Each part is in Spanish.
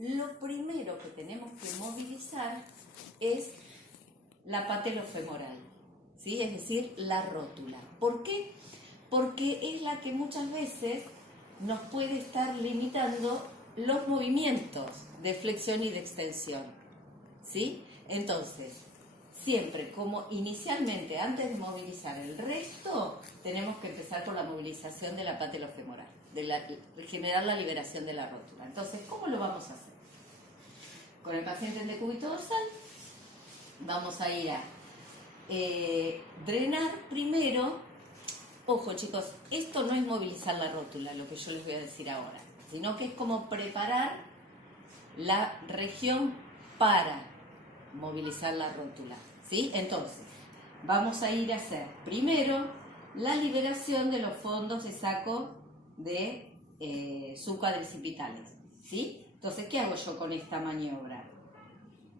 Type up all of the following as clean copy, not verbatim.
lo primero que tenemos que movilizar es la patelofemoral, ¿sí? Es decir, la rótula. ¿Por qué? Porque es la que muchas veces nos puede estar limitando los movimientos de flexión y de extensión, ¿sí? Entonces, siempre, como inicialmente, antes de movilizar el resto, tenemos que empezar por la movilización de la patelofemoral, de generar la liberación de la rótula. Entonces, ¿cómo lo vamos a hacer? Con el paciente en decúbito dorsal, vamos a ir a drenar primero. Ojo, chicos, esto no es movilizar la rótula, lo que yo les voy a decir ahora, sino que es como preparar la región para movilizar la rótula, ¿sí? Entonces, vamos a ir a hacer primero la liberación de los fondos de saco de subcuadricipitales, ¿sí? Entonces, ¿qué hago yo con esta maniobra?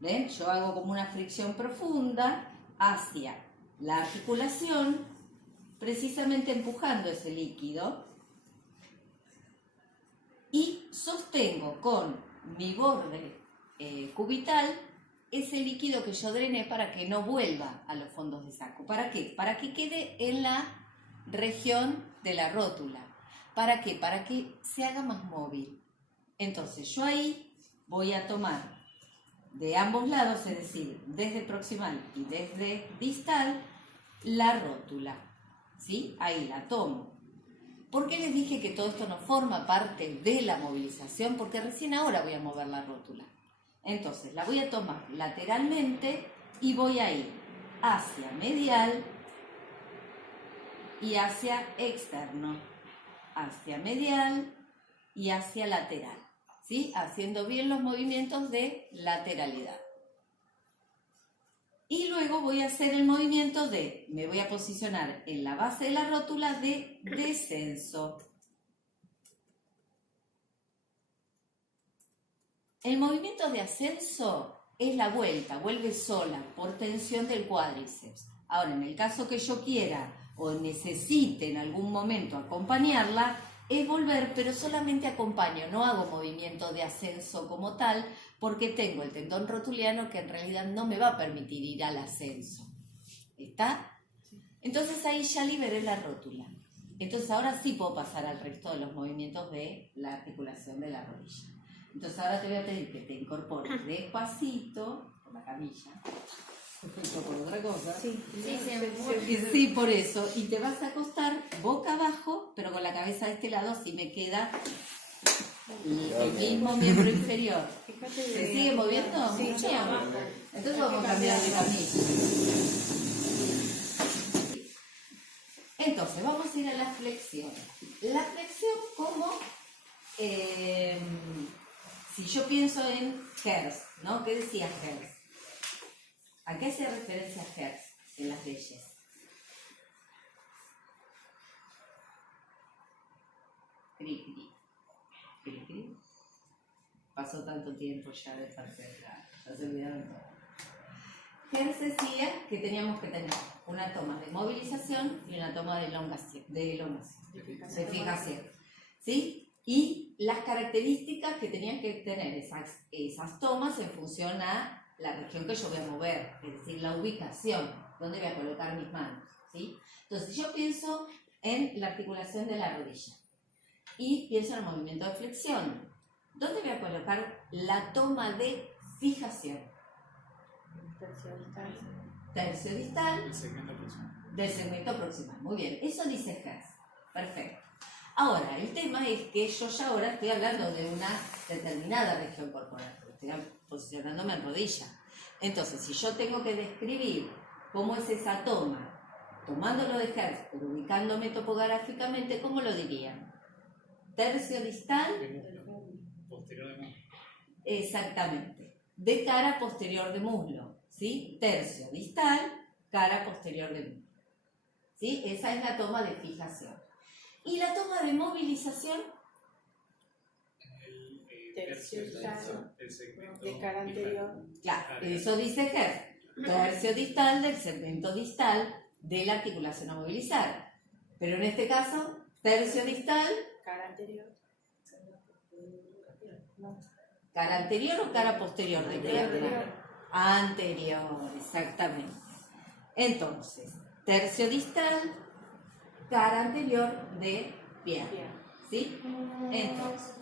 ¿Ven? Yo hago como una fricción profunda hacia la articulación, precisamente empujando ese líquido, y sostengo con mi borde cubital ese líquido que yo drené para que no vuelva a los fondos de saco. ¿Para qué? Para que quede en la región de la rótula. ¿Para qué? Para que se haga más móvil. Entonces yo ahí voy a tomar de ambos lados, es decir, desde proximal y desde distal, la rótula, ¿sí? Ahí la tomo. ¿Por qué les dije que todo esto no forma parte de la movilización? Porque recién ahora voy a mover la rótula. Entonces, la voy a tomar lateralmente y voy a ir hacia medial y hacia externo, hacia medial y hacia lateral, ¿sí? Haciendo bien los movimientos de lateralidad. Y luego voy a hacer el movimiento de, me voy a posicionar en la base de la rótula de descenso. El movimiento de ascenso es la vuelta, vuelve sola por tensión del cuádriceps. Ahora, en el caso que yo quiera o necesite en algún momento acompañarla, es volver, pero solamente acompaño, no hago movimiento de ascenso como tal, porque tengo el tendón rotuliano que en realidad no me va a permitir ir al ascenso. ¿Está? Entonces ahí ya liberé la rótula. Entonces ahora sí puedo pasar al resto de los movimientos de la articulación de la rodilla. Entonces ahora te voy a pedir que te incorpores despacito, por la camilla, no por otra cosa. Sí, por eso. Y te vas a acostar boca abajo, pero con la cabeza de este lado, así me queda el mismo miembro inferior. ¿Se sigue moviendo? Sí. Entonces vamos a cambiar de camilla. Entonces, vamos a ir a la flexión. La flexión como, si yo pienso en Hertz, ¿no? ¿Qué decía Hertz? ¿A qué hace referencia Hertz en las leyes? Pasó tanto tiempo ya de parte de atrás, ya se olvidaron todo. Hertz decía que teníamos que tener una toma de movilización y una toma de elongación, de fijación, ¿sí? Y las características que tenían que tener esas tomas en función a la región que yo voy a mover, es decir, la ubicación, donde voy a colocar mis manos, ¿sí? Entonces yo pienso en la articulación de la rodilla y pienso en el movimiento de flexión. ¿Dónde voy a colocar la toma de fijación? Tercio distal del segmento proximal. Muy bien, eso dice Hertz. Perfecto. Ahora, el tema es que yo ya ahora estoy hablando de una determinada región corporal, estoy posicionándome en rodilla. Entonces, si yo tengo que describir cómo es esa toma, tomándolo de Hertz, pero ubicándome topográficamente, ¿cómo lo dirían? Tercio distal. Posterior de muslo. Exactamente. De cara posterior de muslo, ¿sí? Tercio distal, cara posterior de muslo, ¿sí? Esa es la toma de fijación. ¿Y la toma de movilización? Tercio distal el segmento de cara anterior. Claro, eso dice Hertz. Tercio distal del segmento distal de la articulación a movilizar. Pero en este caso, tercio distal, Cara anterior. ¿Cara anterior o cara posterior de pierna? Anterior, exactamente. Entonces, tercio distal, cara anterior de pierna. ¿Sí? Entonces,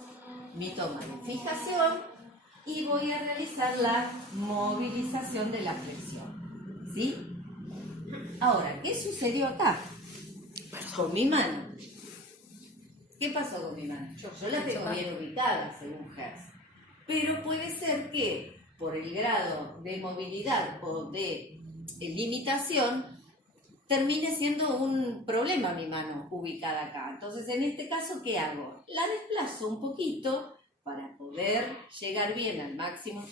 mi toma de fijación y voy a realizar la movilización de la flexión. ¿Sí? Ahora, ¿qué sucedió acá? Con mi mano. ¿Qué pasó con mi mano? Yo la tengo bien ubicada, según Hertz. Pero puede ser que, por el grado de movilidad o de limitación, termine siendo un problema mi mano ubicada acá. Entonces, en este caso, ¿qué hago? La desplazo un poquito para poder llegar bien al máximo,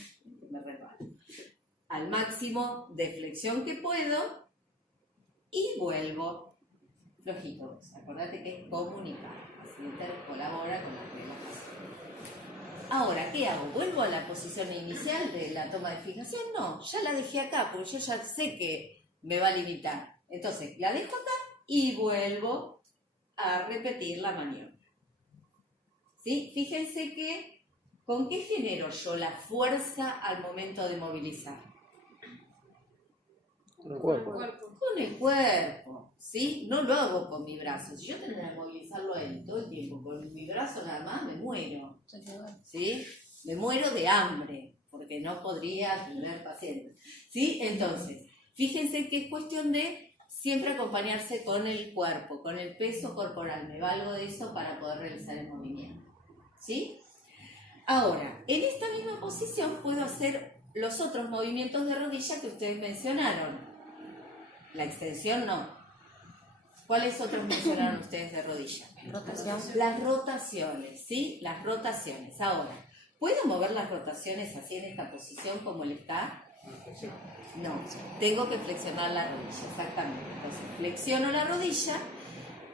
al máximo de flexión que puedo y vuelvo. Flojito, acordate que es comunicar. Así colabora con la relajación. Ahora, ¿qué hago? ¿Vuelvo a la posición inicial de la toma de fijación? No, ya la dejé acá, porque yo ya sé que me va a limitar. Entonces, la dejo acá y vuelvo a repetir la maniobra. ¿Sí? Fíjense que, ¿con qué genero yo la fuerza al momento de movilizar? Con el cuerpo. Con el cuerpo, ¿sí? No lo hago con mi brazo. Si yo tendría que movilizarlo a él todo el tiempo, con mi brazo nada más me muero, ¿sí? Me muero de hambre, porque no podría tener pacientes, ¿sí? Entonces, fíjense que es cuestión de siempre acompañarse con el cuerpo, con el peso corporal. Me valgo de eso para poder realizar el movimiento, ¿sí? Ahora, en esta misma posición puedo hacer los otros movimientos de rodilla que ustedes mencionaron. La extensión no. ¿Cuáles otros mencionaron ustedes de rodilla? Rotación. Las rotaciones, ¿sí? Las rotaciones. Ahora, ¿puedo mover las rotaciones así en esta posición como él está? No, tengo que flexionar la rodilla, exactamente. Entonces, flexiono la rodilla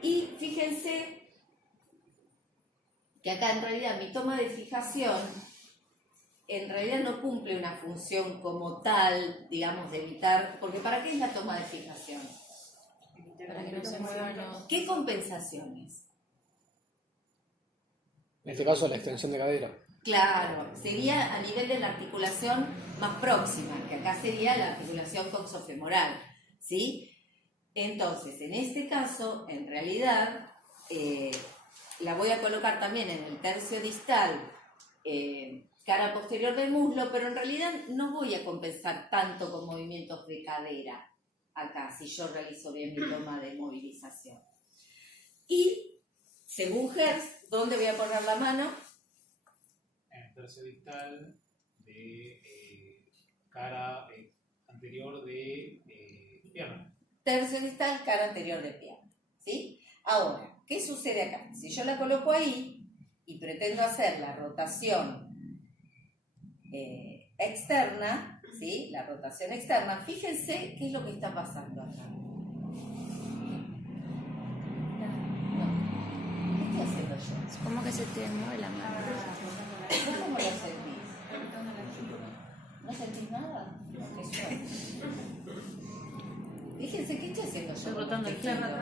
y fíjense que acá en realidad mi toma de fijación en realidad no cumple una función como tal, digamos, de evitar, porque ¿para qué es la toma de fijación? Para que no se muevan los... ¿Qué compensaciones? En este caso, la extensión de cadera. Claro, sería a nivel de la articulación más próxima, que acá sería la articulación coxofemoral, ¿sí? Entonces, en este caso, en realidad, la voy a colocar también en el tercio distal, cara posterior del muslo, pero en realidad no voy a compensar tanto con movimientos de cadera acá, si yo realizo bien mi toma de movilización. Y, según Hertz, ¿dónde voy a poner la mano? En el tercio distal de cara anterior de pierna. Tercio distal, cara anterior de pierna, ¿sí? Ahora, ¿qué sucede acá? Si yo la coloco ahí y pretendo hacer la rotación externa, ¿sí? La rotación externa, fíjense qué es lo que está pasando acá. ¿Qué estoy haciendo yo? Es como que se te mueve la mano. ¿Cómo lo sentís? ¿No sentís nada? Qué suerte. Fíjense, ¿qué estoy haciendo yo? Estoy con rotando los el tejidos?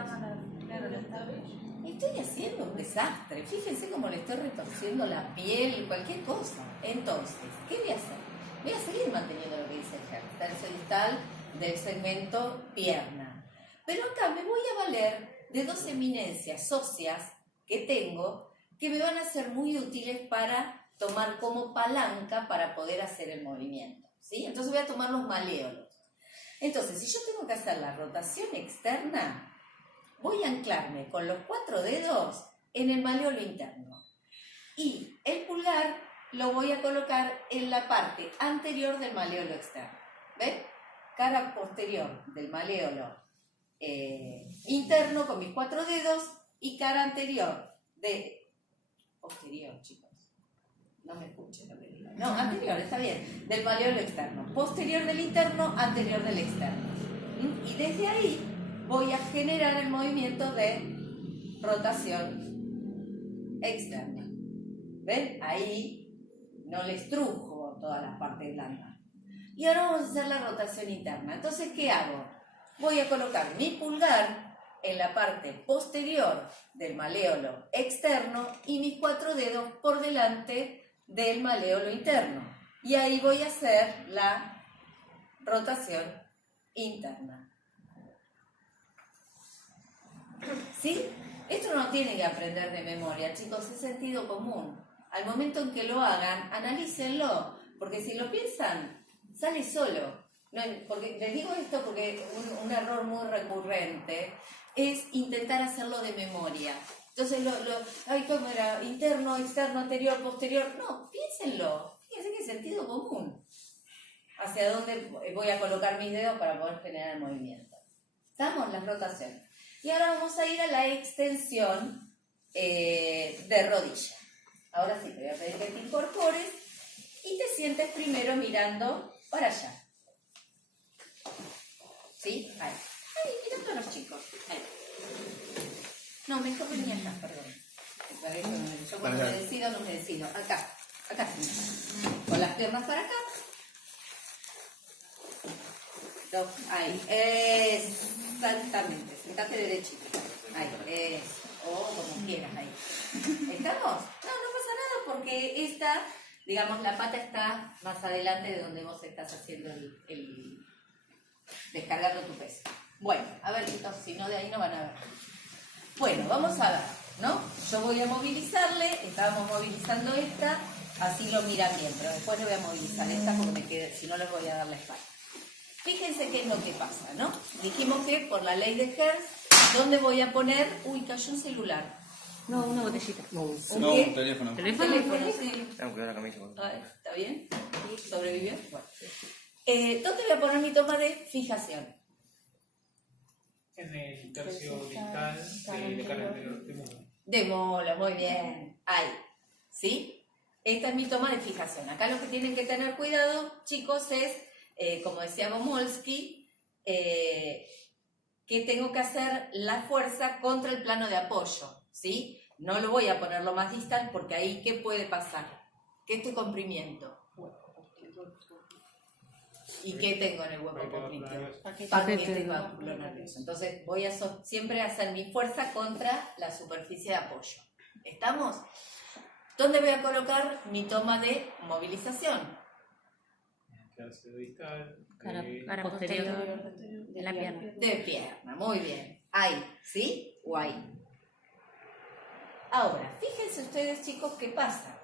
Estoy haciendo un desastre. Fíjense cómo le estoy retorciendo la piel, cualquier cosa. Entonces, ¿qué voy a hacer? Voy a seguir manteniendo lo que dice Hertz, tercio distal del segmento pierna. Pero acá me voy a valer de dos eminencias óseas que tengo que me van a ser muy útiles para tomar como palanca para poder hacer el movimiento, ¿sí? Entonces voy a tomar los maleolos. Entonces, si yo tengo que hacer la rotación externa, voy a anclarme con los 4 dedos en el maleolo interno. Y el pulgar lo voy a colocar en la parte anterior del maleolo externo. ¿Ven? Cara posterior del maleolo interno con mis 4 dedos y cara anterior de... Posterior, chicos. No me escuchen lo que digo. No, anterior, está bien. Del maleolo externo. Posterior del interno, anterior del externo. Y desde ahí voy a generar el movimiento de rotación externa. ¿Ven? Ahí no les trujo todas las partes blandas. Y ahora vamos a hacer la rotación interna. Entonces, ¿qué hago? Voy a colocar mi pulgar en la parte posterior del maleolo externo y mis 4 dedos por delante del maleolo interno. Y ahí voy a hacer la rotación interna. ¿Sí? Esto no tienen que aprender de memoria, chicos, es sentido común. Al momento en que lo hagan, analícenlo, porque si lo piensan, sale solo. No, porque les digo esto porque un error muy recurrente es intentar hacerlo de memoria. Entonces, ay, ¿cómo era? Interno, externo, anterior, posterior. No, piénsenlo. Fíjense que es sentido común. Hacia dónde voy a colocar mis dedos para poder generar el movimiento. ¿Estamos? Las rotaciones. Y ahora vamos a ir a la extensión de rodilla. Ahora sí, te voy a pedir que te incorpores y te sientes primero mirando para allá. ¿Sí? Ahí. Ahí, mirando a los chicos. Ahí. No, mejor venía acá, perdón. Yo cuando me decido, no me decido. Acá. Acá sí. Con las piernas para acá. Ahí. Exactamente. Sentate derechito. Ahí. Eso. O como quieras. Ahí. ¿Estamos? No pasa nada porque esta, digamos, la pata está más adelante de donde vos estás haciendo el descargando tu peso. Bueno, a ver, chicos, si no de ahí no van a ver. Bueno, vamos a ver, ¿no? Yo voy a movilizarle, estábamos movilizando esta, así lo miran bien, pero después le voy a movilizar esta porque me quede, si no les voy a dar la espalda. Fíjense qué es lo que pasa, ¿no? Dijimos que por la ley de Hertz, ¿dónde voy a poner? Uy, cayó un celular. No, una botellita. Un teléfono. ¿Teléfono? Sí. Tengo que ver la camisa. ¿Está bien? ¿Sobrevivió? Bueno. ¿Dónde voy a poner mi toma de fijación? En el tercio distal de cara anterior de muslo. De mola, muy bien. Ahí. ¿Sí? Esta es mi toma de fijación. Acá lo que tienen que tener cuidado, chicos, es, como decía Gomolsky, que tengo que hacer la fuerza contra el plano de apoyo. ¿Sí? No lo voy a poner lo más distal porque ahí, ¿qué puede pasar? ¿Qué estoy comprimiendo? ¿Y qué tengo en el hueco popliteo? Paquete vánculo nervioso. Entonces voy a siempre hacer mi fuerza contra la superficie de apoyo. ¿Estamos? ¿Dónde voy a colocar mi toma de movilización? En el tercio distal Cara posterior de la pierna. De pierna, muy bien. Ahí, ¿sí? O ahí. Ahora, fíjense ustedes, chicos, ¿qué pasa?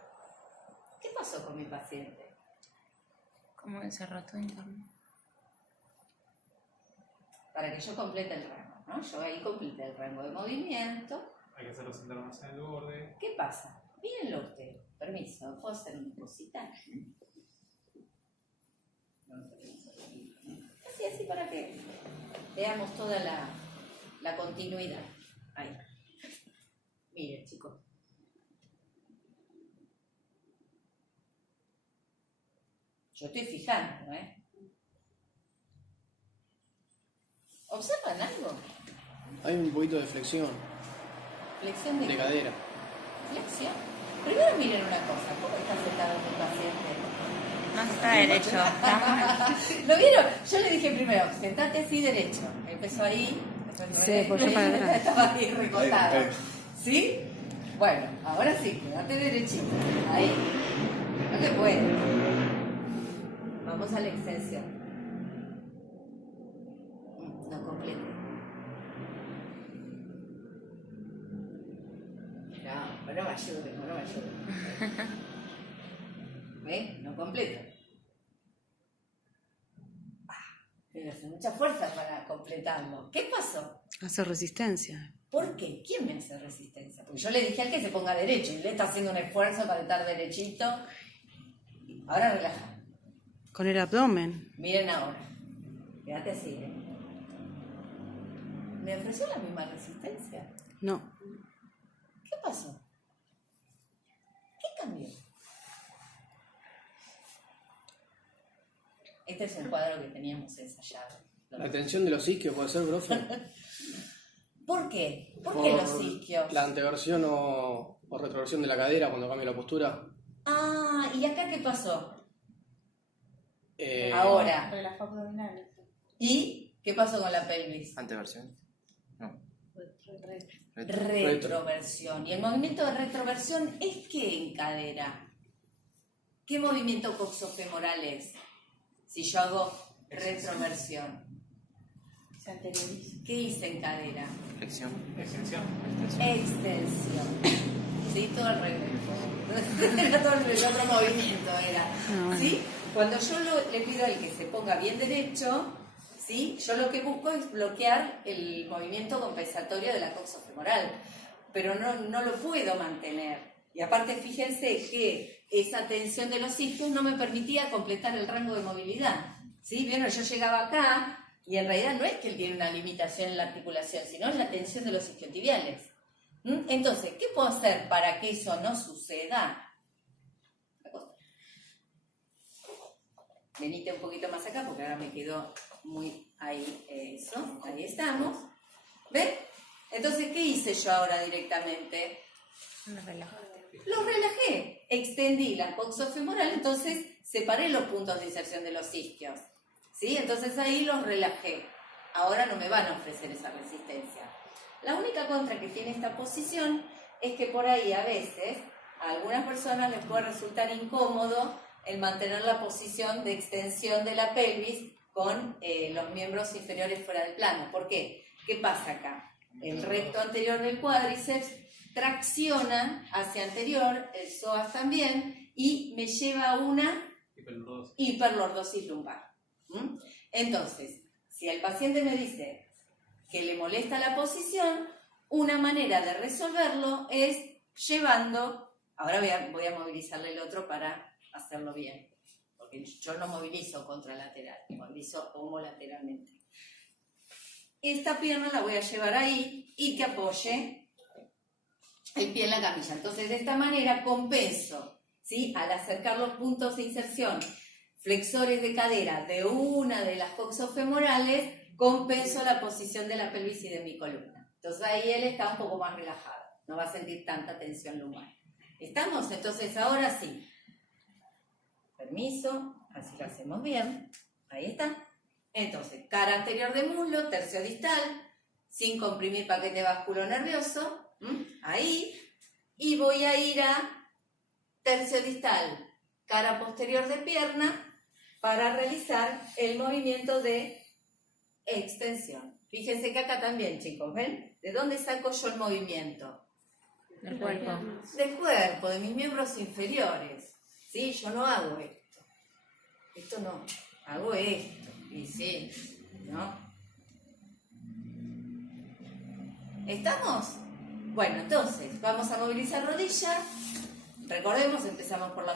¿Qué pasó con mi paciente? Como ese roto interno. Para que yo complete el rango, ¿no? Yo ahí complete el rango de movimiento. hay que hacerlo sentar más en el borde. ¿Qué pasa? Mírenlo usted. Permiso, ¿puedo hacer una cosita? Así, para que veamos toda la continuidad. Ahí. Miren, chicos. Yo estoy fijando, ¿eh? ¿Observan algo? Hay un poquito de flexión, Flexión de cadera. flexión. Primero miren una cosa. ¿Cómo está sentado tu paciente? No está derecho, está mal. ¿Lo vieron? Yo le dije primero, sentate así derecho. Empezó ahí. Sí, por yo para atrás. Estaba ahí recostado. ¿Sí? Bueno, ahora sí, quédate derechito. Ahí. No te puedes. Vamos a la extensión. No completo. No me ayude, no me ayude. ¿Ve? No completo. Tienes que hacer mucha fuerza para completarlo. ¿Qué pasó? Hace resistencia. ¿Por qué? ¿Quién me hace resistencia? Porque yo le dije al que se ponga derecho y le está haciendo un esfuerzo para estar derechito. Ahora relaja. Con el abdomen. Miren ahora. Quédate así, ¿eh? ¿Me ofreció la misma resistencia? No. ¿Qué pasó? ¿Qué cambió? Este es un cuadro que teníamos ensayado. La tensión de los isquios puede ser, profe. ¿Por qué? ¿Por qué los isquios? La anteversión o retroversión de la cadera cuando cambia la postura. Ah, ¿y acá qué pasó? Eh, Ahora. Las abdominales. ¿Y qué pasó con la pelvis? Anteversión. No. Retroversión. ¿Y el movimiento de retroversión es qué en cadera? ¿Qué movimiento coxofemoral es? Si yo hago retroversión. Se anterioriza. ¿Qué hice en cadera? Flexión. Extensión. Extensión. Sí, todo al revés. Era todo el otro movimiento, era. ¿Sí? Cuando yo le pido al que se ponga bien derecho, ¿sí? Yo lo que busco es bloquear el movimiento compensatorio de la coxofemoral, pero no lo puedo mantener. Y aparte, fíjense que esa tensión de los isquios no me permitía completar el rango de movilidad. ¿Sí? ¿Vieron? Yo llegaba acá y en realidad no es que él tiene una limitación en la articulación, sino en la tensión de los isquiotibiales. Entonces, ¿qué puedo hacer para que eso no suceda? Venite un poquito más acá porque ahora me quedó muy ahí eso. Ahí estamos. ¿Ven? Entonces, ¿qué hice yo ahora directamente? Me relajaste. Lo relajé, extendí la coxofemoral, entonces separé los puntos de inserción de los isquios. ¿Sí? Entonces ahí los relajé. Ahora no me van a ofrecer esa resistencia. La única contra que tiene esta posición es que por ahí a veces a algunas personas les puede resultar incómodo el mantener la posición de extensión de la pelvis con los miembros inferiores fuera del plano. ¿Por qué? ¿Qué pasa acá? El recto anterior del cuádriceps tracciona hacia anterior, el psoas también, y me lleva a una hiperlordosis lumbar. Entonces, si el paciente me dice que le molesta la posición, una manera de resolverlo es llevando, ahora voy a movilizarle el otro para hacerlo bien, porque yo no movilizo contralateral, movilizo homolateralmente. Esta pierna la voy a llevar ahí y que apoye el pie en la camilla. Entonces, de esta manera compenso, ¿sí? Al acercar los puntos de inserción flexores de cadera de una de las coxofemorales, compenso la posición de la pelvis y de mi columna. Entonces, ahí él está un poco más relajado, no va a sentir tanta tensión lumbar. ¿Estamos? Entonces, ahora sí. Permiso, así lo hacemos bien. Ahí está. Entonces, cara anterior de muslo, tercio distal, sin comprimir paquete vasculonervioso. Ahí, y voy a ir a tercio distal, cara posterior de pierna, para realizar el movimiento de extensión. Fíjense que acá también, chicos, ¿ven? ¿De dónde saco yo el movimiento? Del cuerpo. Del cuerpo, de mis miembros inferiores. ¿Sí? Yo no hago esto. Esto no. Hago esto. Y sí, ¿no? ¿Estamos? Bueno, entonces, vamos a movilizar rodilla. Recordemos, empezamos por la